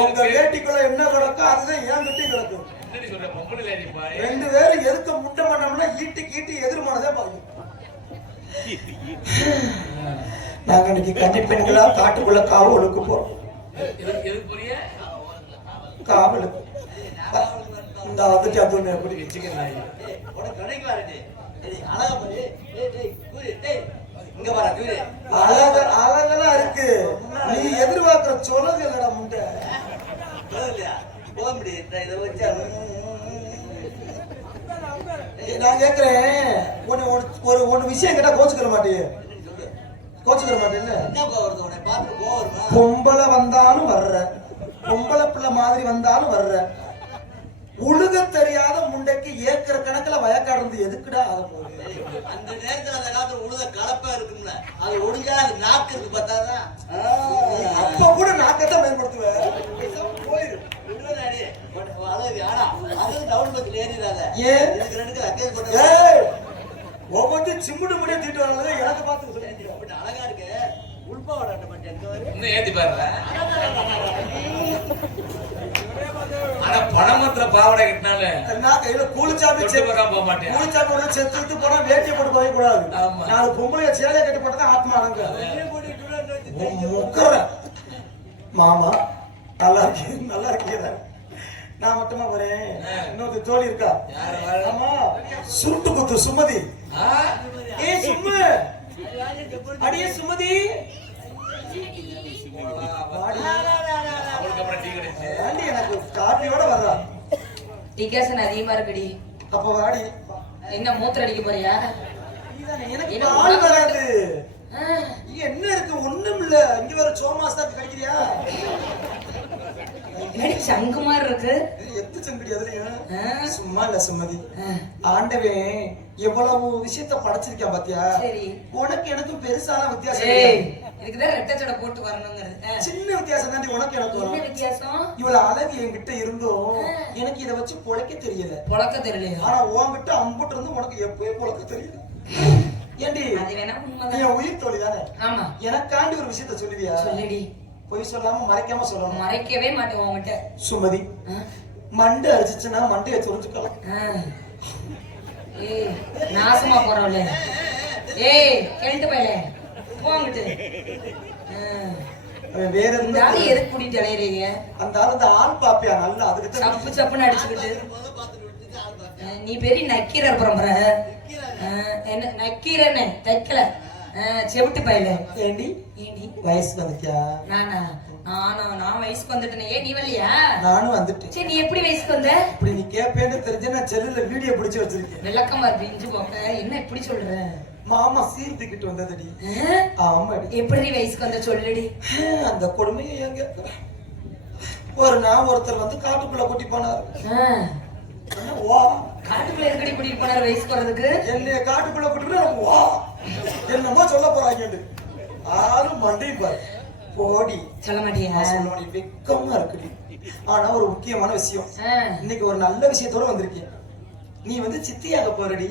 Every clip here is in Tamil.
உங்க வேட்டிக்குள்ள என்ன கிடக்கும் அதுதான் ஏன் கிட்டி கிடக்கும். ரெண்டு பேரும் எதுக்கு முட்டை பண்ணோம்னா ஈட்டி எதிர்மானதே பாக்கும். நாங்க இன்னைக்கு கன்னி பெண்களா காட்டுக்குள்ள காவலுக்கு போறோம். காவலுக்கு இந்த வந்துட்டு அது எப்படி வச்சுக்கிறேன். அழகெல்லாம் இருக்கு. நீ எதிர்பார்க்கிற சொல்லுங்க இல்லடா முண்டை. நான் கேக்குறேன் ஒரு விஷயம் கேட்டா கோச்சுக்கிற மாட்டேன். கோச்சுக்கிற மாட்டேன். பொம்பளை வந்தாலும் வர்ற, பொம்பளை பிள்ளை மாதிரி வந்தாலும் வர்ற, உழுக தெரியாத முண்டைக்கு ஏக்கர கணக்குல வயக்காடுறது எதுக்குடா? அந்த நேரத்துல அந்த காலத்துல உழுத கலப்பா இருக்கும்ல, அது ஒழுங்கா அது நாக்கு இருக்கு பார்த்தாதான். அப்ப கூட நாக்கத்தான் பயன்படுத்துவேன். போயிரு ஒவ்வொரு சிம்முடு முடிய தீட்டு வர்றது எனக்கு பார்த்து சொல்லி அழகா இருக்கு. உள்பா வராட்ட மாட்டேன் ஏத்தி பாருங்க. ஆனா பணமத்துல பாவடை கிட்டினால நான் கையில கூலிச்சாப்பி போக மாட்டேன். கூலிச்சாப்பி செத்து போனா வேட்டியை போட்டு போக கூடாது. நாலு பொம்பளைய சேலையை கட்டி போட்டதான் ஆத்மா அடங்க. மாமா நல்லா இருக்கு, நல்லா இருக்கீங்க. நான் மட்டுமா வரேன், இன்னொரு தோழி இருக்கா. ஆமா, சுருட்டு குத்து சுமதி. ஏ சும்மு, அடியே சுமதி. எனக்கு காப்பியோட வர்றா. டிகேஷன் அதிகமா இருக்குடி. அப்ப வாடி. என்ன மூத்திர அடிக்க போறியா? எனக்கு ஆள் வராது. என்ன இருக்கு? ஒண்ணும் இல்ல. இங்க வர சோமாஸ் தான் கிடைக்கிறியா? சங்கு மாதிரி இருக்கு. எத்து சங்கடி அதுலயும் சும்மா இல்ல சுமதி. ஆண்டவே எவ்வளவு விஷயத்த படைச்சிருக்கேன் பாத்தியா? உனக்கு எனக்கும் பெருசான வித்தியாசம். இதுக்குதான் ரெட்டச்சடை போட்டு வரணுங்கிறது. சின்ன வித்தியாசம் தான் உனக்கு எனக்கு. என்ன வித்தியாசம்? இவ்வளவு அழகு என்கிட்ட இருந்தும் எனக்கு இதை வச்சு பொழைக்க தெரியல. பொழக்க தெரியலையா? ஆனா உன்கிட்ட அம்புட்டு இருந்து உனக்கு எப்பயும் பொழைக்க தெரியல. ஏண்டி என் உயிர் தோழி தானே? ஆமா. எனக்காண்டி ஒரு விஷயத்த சொல்லுவியா? சொல்லிடி. பொய் சொல்லாம மறைக்காம சொல்லணும். மறைக்கவே மாட்டேன் உங்ககிட்ட. சுமதி, மண்டை அடிச்சுச்சுன்னா மண்டையை சொரிஞ்சுக்கலாம். ஏய் நாசமா போறவளே. ஏய் கேட்டு போயல போங்கிட்டு. வேற எதுக்கு கூட்டிட்டு அலையறீங்க? அந்த ஆள் அந்த ஆள் பாப்பியா நல்லா அதுக்கு சப்பு சப்புன்னு அடிச்சுக்கிட்டு. நீ பெரிய நக்கீரர் பரம்பரை. என்ன நக்கீரன்னு தைக்கல செவிட்டு பையல. ஏண்டி ஏண்டி வயசுக்கு வந்துட்டியா? நான் வயசுக்கு வந்துட்டேன். ஏன் நீ வரலையா? நானும் வந்துட்டேன். சரி, நீ எப்படி வயசுக்கு வந்த? இப்படி நீ கேப்பேன்னு தெரிஞ்சு நான் செல்லுல வீடியோ பிடிச்சு வச்சிருக்கேன். விளக்கமா இருக்கு இஞ்சி போக்க. என்ன இப்படி சொல்ற? மாமா சீர்திக்கிட்டு வந்ததடி. ஆமாடி. எப்படி வயசுக்கு வந்த சொல்லுடி. அந்த கொடுமையை எங்க ஒரு நான் ஒருத்தர் வந்து காட்டுக்குள்ள கூட்டி போனாரு. வா காட்டுக்குள்ள எதுக்கடி கூட்டிட்டு போனாரு வயசுக்கு வர்றதுக்கு? என்னைய காட்டுக்குள்ள கூட்டிட்டு வா என்னமோ சொல்ல போறாங்க. ஆளும் மண்டையும் பாரு. போடி. சொல்ல மாட்டியா? சொல்ல மாட்டேன். வெக்கமா இருக்குடி. ஆனா ஒரு முக்கியமான விஷயம், இன்னைக்கு ஒரு நல்ல விஷயத்தோட வந்திருக்கேன். நீ வந்து சித்தியாக போறடி.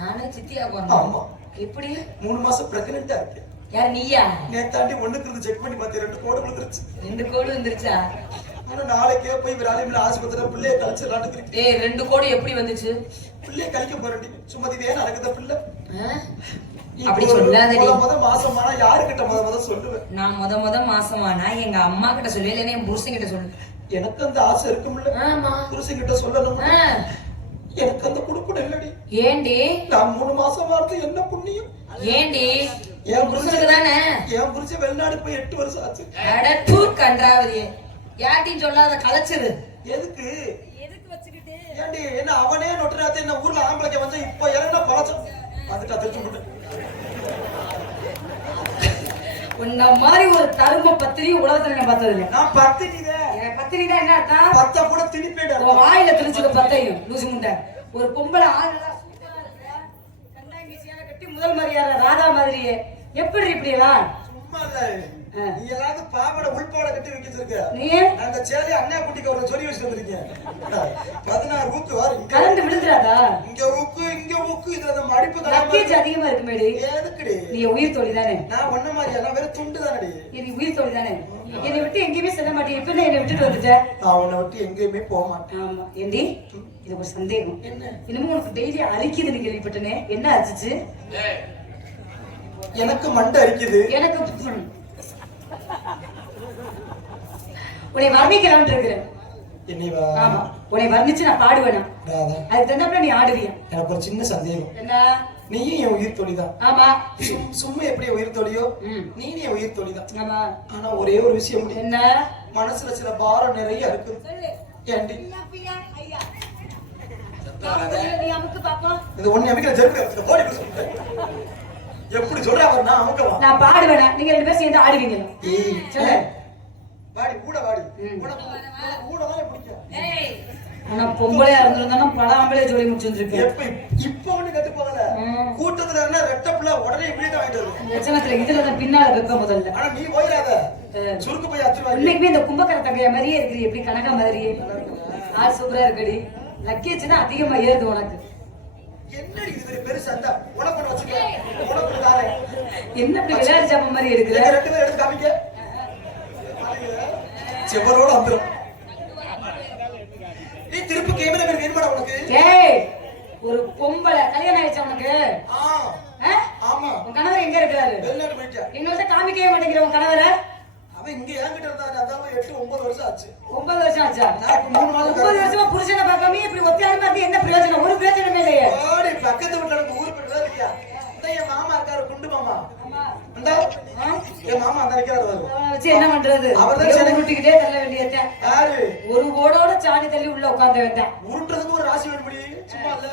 நானும் சித்தியாக போறேன். ஆமா. எப்படி? 3 மாசம் பிரெக்னெண்டா இருக்கேன். யார் நீயா? நேத்தாண்டி ஒண்ணுக்கு செக் பண்ணி பார்த்தேன். 2 கோடு வந்துருச்சு. 2 கோடு வந்துருச்சா? ஆனா நாளைக்கே போய் விராலிமல ஆஸ்பத்திரியில பிள்ளைய கழிச்சிடலான்னு இருக்கேன். ஏய் 2 கோடு எப்படி வந்துச்சு? பிள்ளைய கழிக்க போறடி. சுமதி வேணும் நடக்குத பிள்ளை. அப்படி சொல்லாதடி. முத மாசமானா யாருக்கிட்ட முத சொல்லுவேன்? நான் முத மாசமானா எங்க அம்மா கிட்ட சொல்லு, இல்லைன்னா என் புருஷன் கிட்ட சொல்லு. எனக்கு அந்த ஆசை இருக்கும்ல. ஆமா. புருஷன் கிட்ட சொல்லணும். எனக்கு அந்த குடுப்பம் இல்லடி. ஏண்டி? நான் 3 மாசமா இருந்து என்ன புண்ணியம்? ஏண்டி? என் புருஷனுக்கு தானே. என் புருஷன் வெளிநாடு போய் 8 வருஷம் ஆச்சு. அடட்டு கன்றாவதி. யார்ட்டையும் சொல்லாத கலைச்சிரு. எதுக்கு வச்சுக்கிட்டு? ஏண்டி என்ன அவனே நொட்டுறாத்தே என்ன ஊர்ல ஆம்பளைக்கு வந்து இப்ப இறங்கினா பழச்சம் வந்துட்டா தெரிஞ்சு விட்டு. உன்ன மாதிரி ஒரு தரும பத்திரி உலகத்துல நான் பார்த்தது இல்லை. நான் பத்திரிதான். பத்திரிதான் என்ன அர்த்தம்? பத்த கூட திணிப்பேன். வாயில திணிச்சுக்க பத்தையும் லூசு முண்டை. ஒரு பொம்பளை ஆளெல்லாம் சூப்பரா இருக்க. கண்டாங்கி சேலை கட்டி முதல் மரியாதை ராதா மாதிரியே. எப்படி இப்படி எல்லாம்? சும்மா இல்ல. நீ எல்லாரும் பாவாடை உள்பாவடை கட்டி வைக்கிச்சிருக்க. நீ அந்த சேலை அண்ணா குட்டிக்கு ஒரு சொல்லி வச்சுட்டு வந்திருக்கேன். 16 ஊக்கு வாரு. கலந்து விழுந்துறாதா? இங்க ஊக்கு இங்க இங்க ஊக்கு இதுல அந்த மடிப்பு லக்கேஜ் அதிகமா இருக்கு மேடி. எதுக்குடி? நீ உயிர் தோழி தானே? நான் ஒண்ணு மாதிரி நான் வேற துண்டு தானடி. நீ உயிர் தோழி தானே? என்னை விட்டு எங்கேயுமே செல்ல மாட்டேன். இப்ப என்னை விட்டுட்டு வந்துட்ட. நான் உன்னை விட்டு எங்கேயுமே போக மாட்டேன். ஆமா ஏண்டி இது ஒரு சந்தேகம். என்ன? இன்னமும் உனக்கு டெய்லி அரிக்குதுன்னு கேள்விப்பட்டனே, என்ன ஆச்சு? எனக்கு மண்டை அரிக்குது. எனக்கு உன்னை வர்ணிக்கலாம்னு இருக்கிறேன். என்னைவா? ஆமா உன்னை வர்ணிச்சு நான் பாடுவேனா? அதுக்கு தகுந்தாப்புல நீ ஆடுவியா? எனக்கு ஒரு சின்ன சந்தேகம். என்ன? நீயும் என் உயிர் தோழிதான். ஆமா சும்மா எப்படி உயிர் தோழியோ நீயும் என் உயிர் தோழிதான். ஆமா ஆனா ஒரே ஒரு விஷயம். என்ன? மனசுல சில பாரம் நிறைய இருக்கு. ஏண்டி இது ஒண்ணு அமைக்கிற ஜெருக்கு ஓடி போய் சொல்றேன். எப்படி சொல்ற அவர்? நான் அமுக்கவா? நான் பாடுவேனா? நீங்க ரெண்டு பேரும் சேர்ந்து ஆடுவீங்க. சொல்லு வாடி கூட வாடி. கூட தான் பிடிக்கும். ஆனா பொம்பளையா இருந்திருந்தா பல ஆம்பளை ஜோடி முடிச்சிருந்திருக்கேன். இப்ப ஒண்ணு கட்டு போகல. கூட்டத்துல இருந்தா ரெட்ட பிள்ளை உடனே இப்படி தான் வாங்கிட்டு வருது. லட்சணத்துல இதுல தான் பின்னால வைப்ப முதல்ல. ஆனா நீ போயிடாத. சுருக்கு போய் அச்சுருவா. இன்னைக்குமே இந்த கும்பக்கர தங்கைய மாதிரியே இருக்கிறீ. எப்படி கனகா மாதிரியே ஆள் சூப்பரா இருக்கடி. லக்கேஜ் தான் அதிகமா ஏறுது உனக்கு. என்னடி இது பெருசா இருந்தா உனக்கு ஒண்ணு வச்சுக்க. உனக்கு தாரே. என்ன இப்படி விளையாட்டு ஜாம மாதிரி எடுக்கிற? ரெண்டு பேரும் எடுத்து காமிக்க. செவரோட வந்துரும். நீ திருப்பி கேமரா மேல வேணுமாடா உனக்கு? ஏய் ஒரு பொம்பளை கல்யாணம் ஆயிடுச்சா உனக்கு? ஆமா. உன் கணவர் எங்க இருக்காரு? வெளிநாடு போயிட்டா. எங்கள்ட்ட காமிக்கவே மாட்டேங்கிற உன் கணவரை. அவன் இங்க என்கிட்ட இருந்தாரு. அதான் 8-9 வருஷம் ஆச்சு. 9 வருஷம் ஆச்சா? நான் 3 மாதம் 9 வருஷமா புருஷனை பார்க்காம இப்படி ஒத்தியாளமா இருந்து என்ன பிரயோஜனம்? ஒரு பிரயோஜனமே இல்லையே. ஓடி பக்கத்து வீட்டுல இருந்து ஊர் போயிட்டு இருக்கியா? என் மாமா இருக்காரு குண்டு மாமா. அந்த என் மாமா அந்த நிக்கிறாரு. அவனை வச்சு என்ன பண்றது? அவர்தான் சென்னை விட்டுக்கிட்டே தள்ள வேண்டியதே. யாரு? ஒரு ஓடோட சாணி தள்ளி உள்ள உட்கார்ந்து வந்தேன். உருட்டுறதுக்கு ஒரு ராசி வேணும் முடி. சும்மா இல்ல.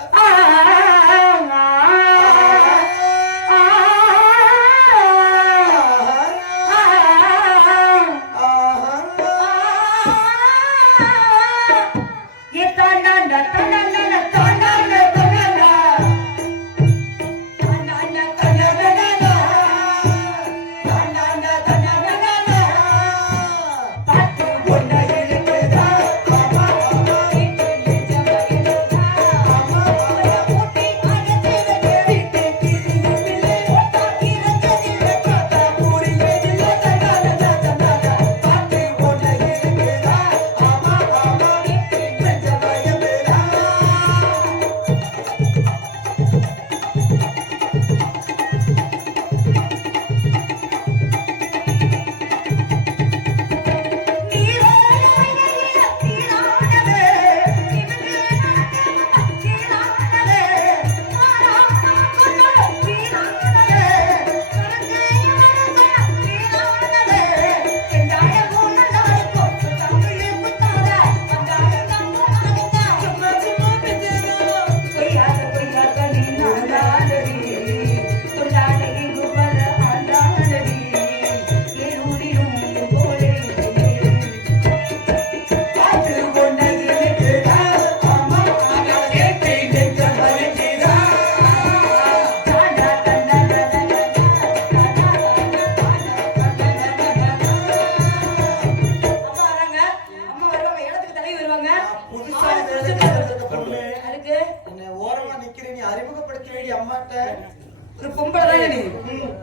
ஒரு பொம்பளை தானே நீ?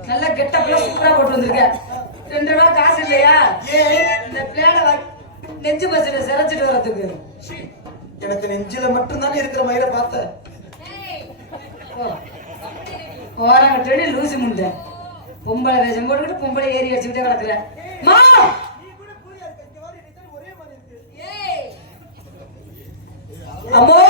நல்ல கெட்டப்ல சூப்பரா போட்டு வந்திருக்க. 2 ரூபா காசு இல்லையா? இந்த பிளேட நெஞ்சு பஸ்ல சிரைச்சிட்டு வரதுக்கு. எனக்கு நெஞ்சில மட்டும் தானே இருக்கிற மயிரை பார்த்த. ஓரங்கட்டடி லூசி முண்டை. பொம்பளை வேஷம் போட்டுக்கிட்டு பொம்பளை ஏறி அடிச்சுக்கிட்டே கிடக்குற. மா அம்மோ